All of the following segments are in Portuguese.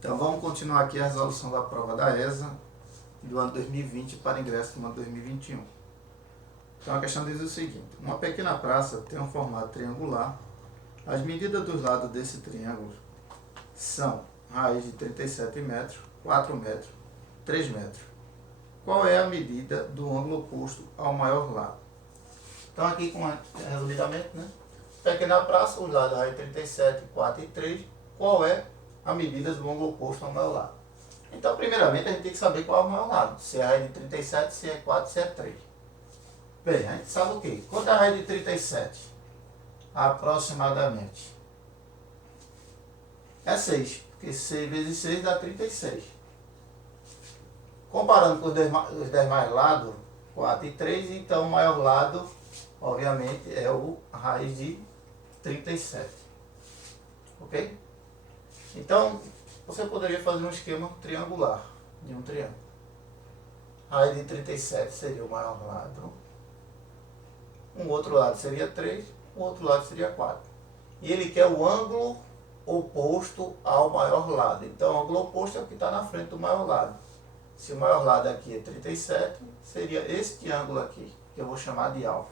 Então vamos continuar aqui a resolução da prova da ESA do ano 2020 para ingresso no ano 2021. Então a questão diz o seguinte: uma pequena praça tem um formato triangular. As medidas dos lados desse triângulo são raiz de 37 metros, 4 metros, 3 metros. Qual é a medida do ângulo oposto ao maior lado? Então aqui, resumidamente, pequena praça, os lados raiz de 37, 4 e 3. Qual é a medida do ângulo oposto ao maior lado? Então, primeiramente, a gente tem que saber qual é o maior lado. Se é a raiz de 37, se é 4, se é 3. Bem, a gente sabe o quê? Quanto é a raiz de 37? Aproximadamente. É 6, porque 6 vezes 6 dá 36. Comparando com os demais lados, 4 e 3, então o maior lado, obviamente, é o raiz de 37. Ok? Então, você poderia fazer um esquema triangular de um triângulo. A raiz de 37 seria o maior lado. Um outro lado seria 3, o outro lado seria 4. E ele quer o ângulo oposto ao maior lado. Então, o ângulo oposto é o que está na frente do maior lado. Se o maior lado aqui é 37, seria este ângulo aqui, que eu vou chamar de alfa.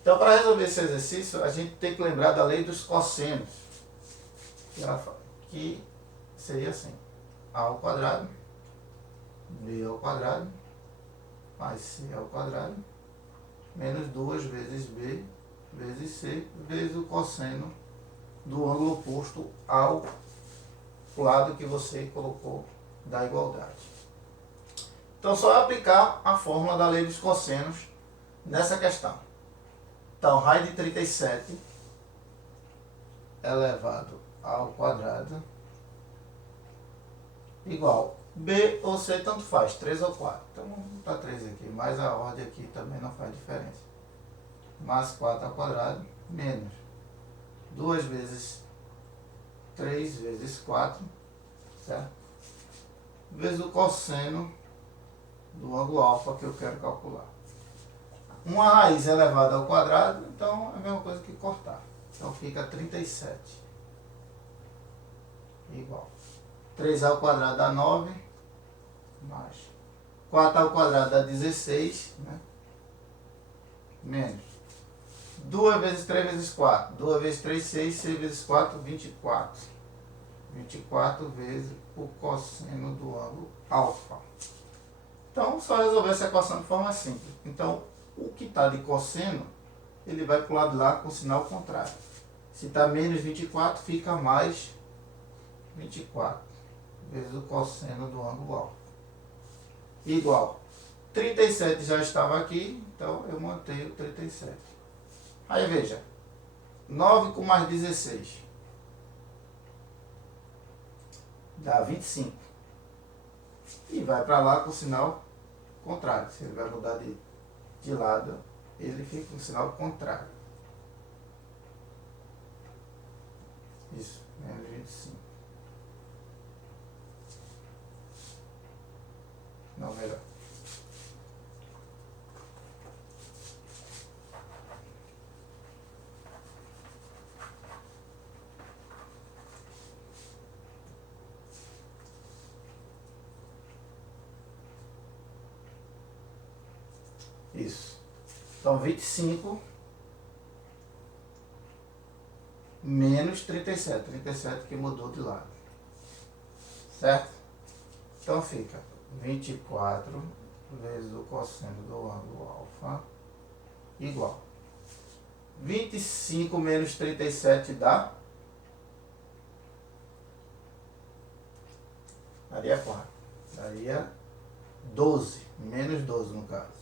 Então, para resolver esse exercício, a gente tem que lembrar da lei dos cossenos, que seria assim: a ao quadrado, b ao quadrado, mais c ao quadrado, menos 2 vezes b vezes c, vezes o cosseno do ângulo oposto ao lado que você colocou da igualdade. Então, só é aplicar a fórmula da lei dos cossenos nessa questão. Então, raiz de 37 elevado ao quadrado igual b ou c, tanto faz, 3 ou 4. Então, vamos botar 3 aqui, mas a ordem aqui também não faz diferença. Mais 4 ao quadrado, menos 2 vezes 3 vezes 4, certo? Vezes o cosseno do ângulo alfa que eu quero calcular. Uma raiz elevada ao quadrado, então é a mesma coisa que cortar. Então fica 37 igual 3 ao quadrado dá 9, mais 4 ao quadrado dá 16, menos 2 vezes 3 vezes 4. 2 vezes 3, 6. 6 vezes 4, 24. 24 vezes o cosseno do ângulo alfa. Então, só resolver essa equação de forma simples. Então, o que está de cosseno, ele vai para o lado de lá com o sinal contrário. Se está menos 24, fica mais 24 vezes o cosseno do ângulo alfa. Igual 37 já estava aqui, então eu mantenho 37. Aí veja, 9 com mais 16 dá 25. E vai para lá com o sinal contrário. Se ele vai mudar de lado, ele fica com o sinal contrário. Isso, menos 25. Não, melhor. Isso. Então, 25 menos 37. 37 que mudou de lado. Certo? Então, fica 24 vezes o cosseno do ângulo alfa igual 25 menos 37 dá? Daria 4. Daria 12. Menos 12 no caso.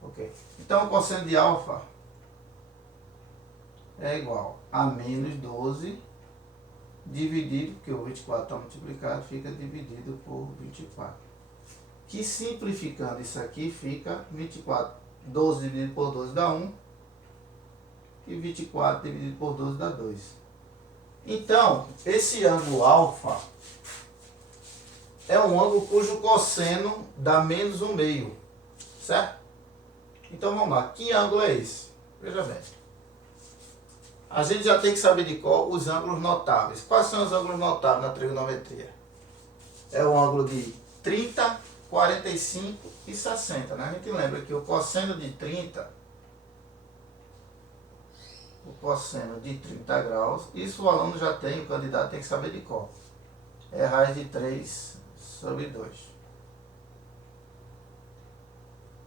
Ok. Então, o cosseno de alfa é igual a menos 12 dividido, porque o 24 está multiplicado, fica dividido por 24. Que simplificando isso aqui, fica 24. 12 dividido por 12 dá 1. E 24 dividido por 12 dá 2. Então, esse ângulo alfa é um ângulo cujo cosseno dá menos 1/2. Certo? Então vamos lá. Que ângulo é esse? Veja bem. A gente já tem que saber de qual os ângulos notáveis. Quais são os ângulos notáveis na trigonometria? É o ângulo de 30, 45 e 60. Né? A gente lembra que o cosseno de 30, o cosseno de 30 graus, isso o aluno já tem, o candidato tem que saber de qual. É raiz de 3 sobre 2.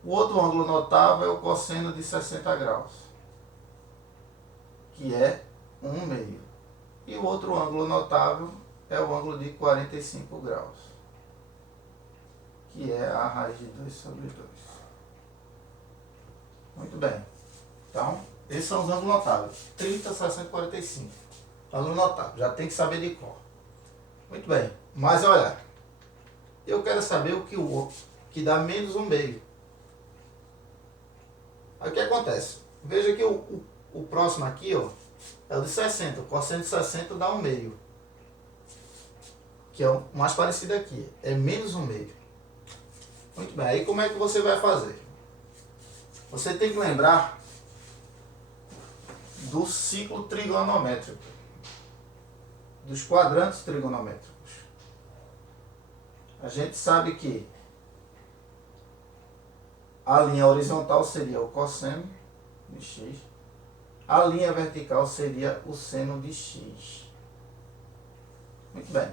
O outro ângulo notável é o cosseno de 60 graus, que é 1/2. E o outro ângulo notável é o ângulo de 45 graus, que é a raiz de 2 sobre 2. Muito bem. Então, esses são os ângulos notáveis. 30, 60 e 45. Ângulo notável. Já tem que saber de cor. Muito bem. Mas olha, eu quero saber o que dá menos 1/2. Aí o que acontece? Veja que o próximo aqui, ó, é o de 60. O cosseno de 60 dá 1/2. Que é o mais parecido aqui. É menos 1/2. Muito bem. Aí como é que você vai fazer? Você tem que lembrar do ciclo trigonométrico, dos quadrantes trigonométricos. A gente sabe que a linha horizontal seria o cosseno de x, a linha vertical seria o seno de x. Muito bem.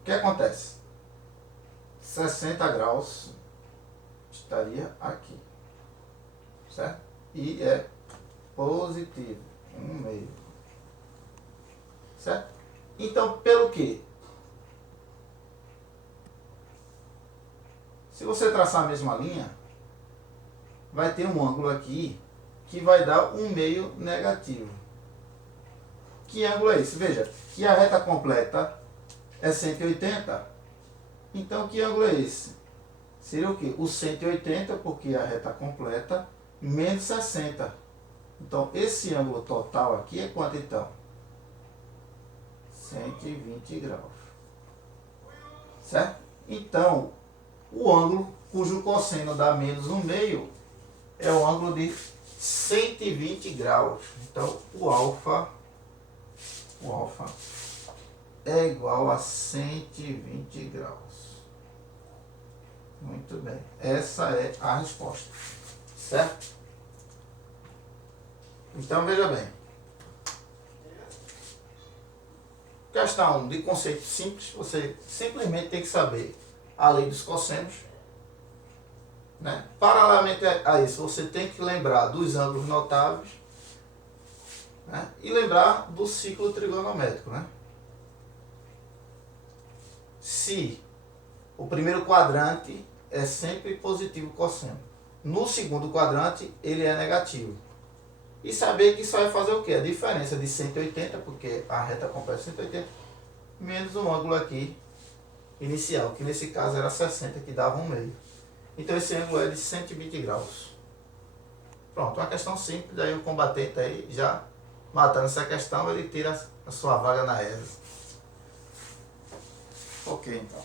O que acontece? 60 graus estaria aqui, certo? E é positivo, 1/2. Certo? Então, pelo quê? Se você traçar a mesma linha, vai ter um ângulo aqui que vai dar 1/2 negativo. Que ângulo é esse? Veja, que a reta completa é 180. Então, que ângulo é esse? Seria o quê? O 180, porque a reta completa, menos 60. Então, esse ângulo total aqui é quanto então? 120 graus. Certo? Então, o ângulo cujo cosseno dá menos 1/2 é o ângulo de 120 graus. Então, o alfa é igual a 120 graus. Muito bem. Essa é a resposta. Certo? Então, veja bem. Questão de conceito simples, você simplesmente tem que saber a lei dos cossenos. Né? Paralelamente a isso, você tem que lembrar dos ângulos notáveis, né? E lembrar do ciclo trigonométrico. Né? Se o primeiro quadrante é sempre positivo cosseno, no segundo quadrante ele é negativo. E saber que isso vai fazer o quê? A diferença de 180, porque a reta completa é 180, menos um ângulo aqui inicial, que nesse caso era 60, que dava 1/2. Então esse ângulo é de 120 graus. Pronto, uma questão simples, aí o combatente aí já matando essa questão, ele tira a sua vaga na ESA. Ok, então.